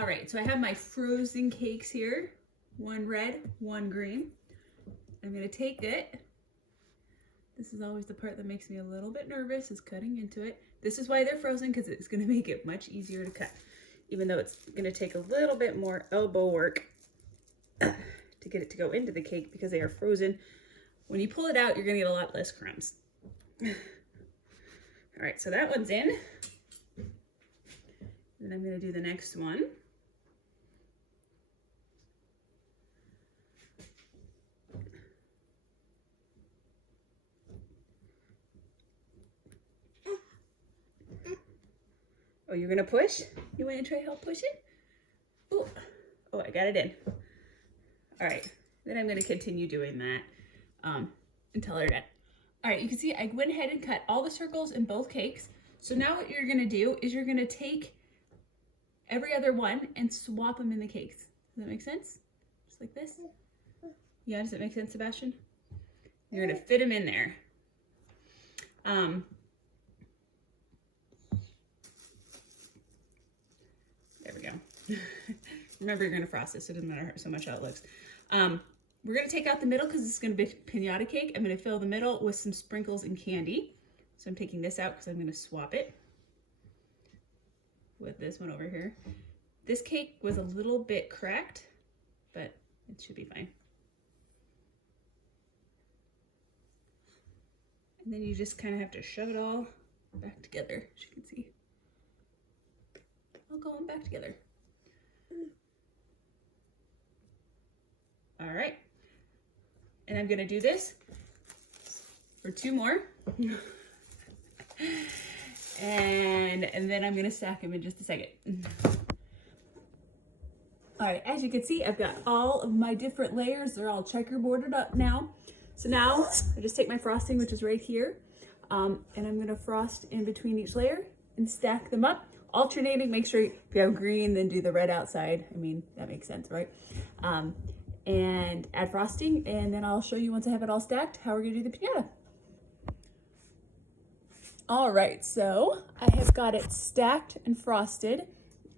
All right, so I have my frozen cakes here. One red, one green. I'm gonna take it. This is always the part that makes me a little bit nervous, is cutting into it. This is why they're frozen, because it's gonna make it much easier to cut, even though it's gonna take a little bit more elbow work to get it to go into the cake because they are frozen. When you pull it out, you're gonna get a lot less crumbs. All right, so that one's in. And I'm gonna do the next one. Oh, you're gonna push? You wanna try help pushing? Oh, I got it in. All right, then I'm gonna continue doing that until they're done. All right, you can see I went ahead and cut all the circles in both cakes. So now what you're gonna do is you're gonna take every other one and swap them in the cakes. Does that make sense? Just like this? Yeah, does it make sense, Sebastian? You're gonna fit them in there. There we go. Remember, you're gonna frost this, so it doesn't matter so much how it looks. We're gonna take out the middle because it's gonna be piñata cake. I'm gonna fill the middle with some sprinkles and candy. So I'm taking this out because I'm gonna swap it with this one over here. This cake was a little bit cracked, but it should be fine. And then you just kind of have to shove it all back together, as you can see. All going back together. All right. And I'm gonna do this for 2 more. and then I'm gonna stack them in just a second. All right, as you can see, I've got all of my different layers. They're all checkerboarded up now. So now I just take my frosting, which is right here, and I'm gonna frost in between each layer and stack them up, alternating. Make sure if you have green, then do the red outside. I mean, that makes sense, right? And add frosting, and then I'll show you once I have it all stacked how we're gonna do the piñata. All right, so I have got it stacked and frosted,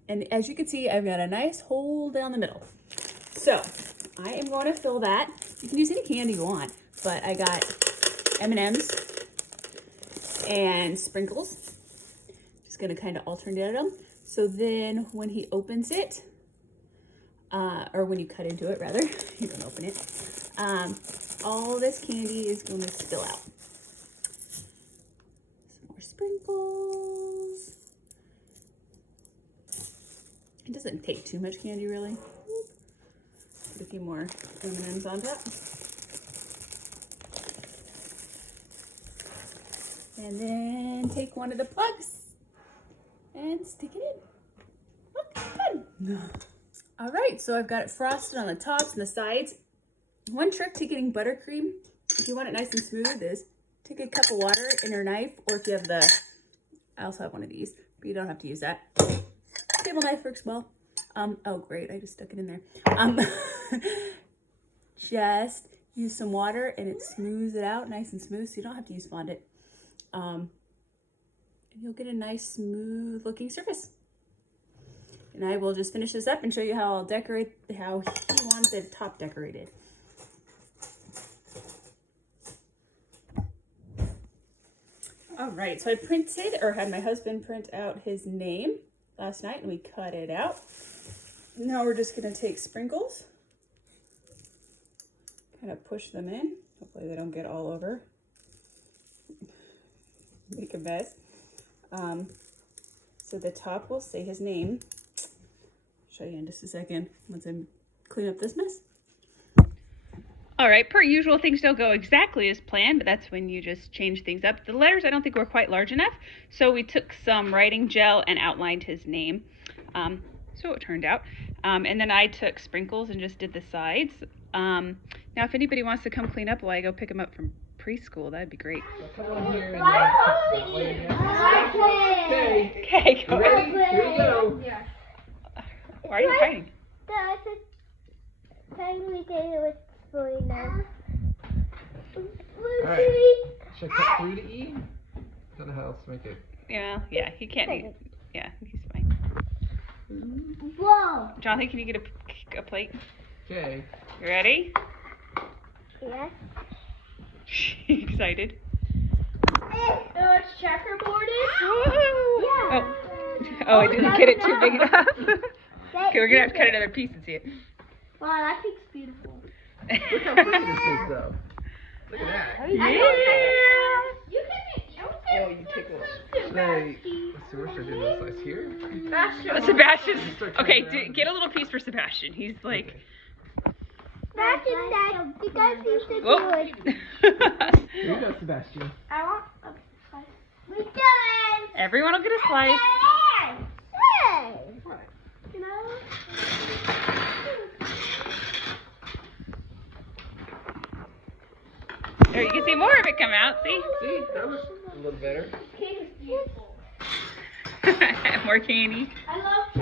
and as you can see, I've got a nice hole down the middle. So I am going to fill that. You can use any candy you want, but I got M&Ms and sprinkles. Just gonna kind of alternate them. So then when he opens it, or when you cut into it rather, you don't open it, all this candy is going to spill out. Some more sprinkles. It doesn't take too much candy really. Put a few more M&Ms on top. And then take one of the plugs and stick it in. Look, done. All right, so I've got it frosted on the tops and the sides. One trick to getting buttercream, if you want it nice and smooth, is take a cup of water in your knife, or if you have the, I also have one of these, but you don't have to use that. Table knife works well. Oh great, I just stuck it in there. Just use some water and it smooths it out nice and smooth, so you don't have to use fondant. And you'll get a nice smooth looking surface. And I will just finish this up and show you how I'll decorate, how he wants the top decorated. All right, so I printed, or had my husband print out his name last night, and we cut it out. Now we're just gonna take sprinkles, kind of push them in. Hopefully they don't get all over. Make a mess. So the top will say his name. Show you in just a second once I clean up this mess. All right, per usual, things don't go exactly as planned, but that's when you just change things up. The letters I don't think were quite large enough, so we took some writing gel and outlined his name. So it turned out. And then I took sprinkles and just did the sides. Now, if anybody wants to come clean up while I go pick them up from preschool, that'd be great. So come on here and Okay, go ready? Here we go. Yeah. Why are you hiding? Alright. Should I cut through to E? I don't know how else to make it. Yeah, he can't eat. Yeah, he's fine. One. Jonathan, can you get a plate? Okay. You ready? Yes. Excited? It's checkerboarded. Oh, I didn't get it too big enough. Okay, we're gonna have to cut another piece and see it. Wow, that cake's beautiful. Look how pretty this is, though. Look at that. You can Oh, you tickle. Let's see, where should I do this? Slice here? Sebastian. Okay, get a little piece for Sebastian. He's like. Sebastian said you guys used to do Whoa. it. Here you go, Sebastian. I want a slice. We done. Everyone will get a slice. What? You know? There, you can see more of it come out. See? See, that looks a little better. Cake is beautiful. More candy. I love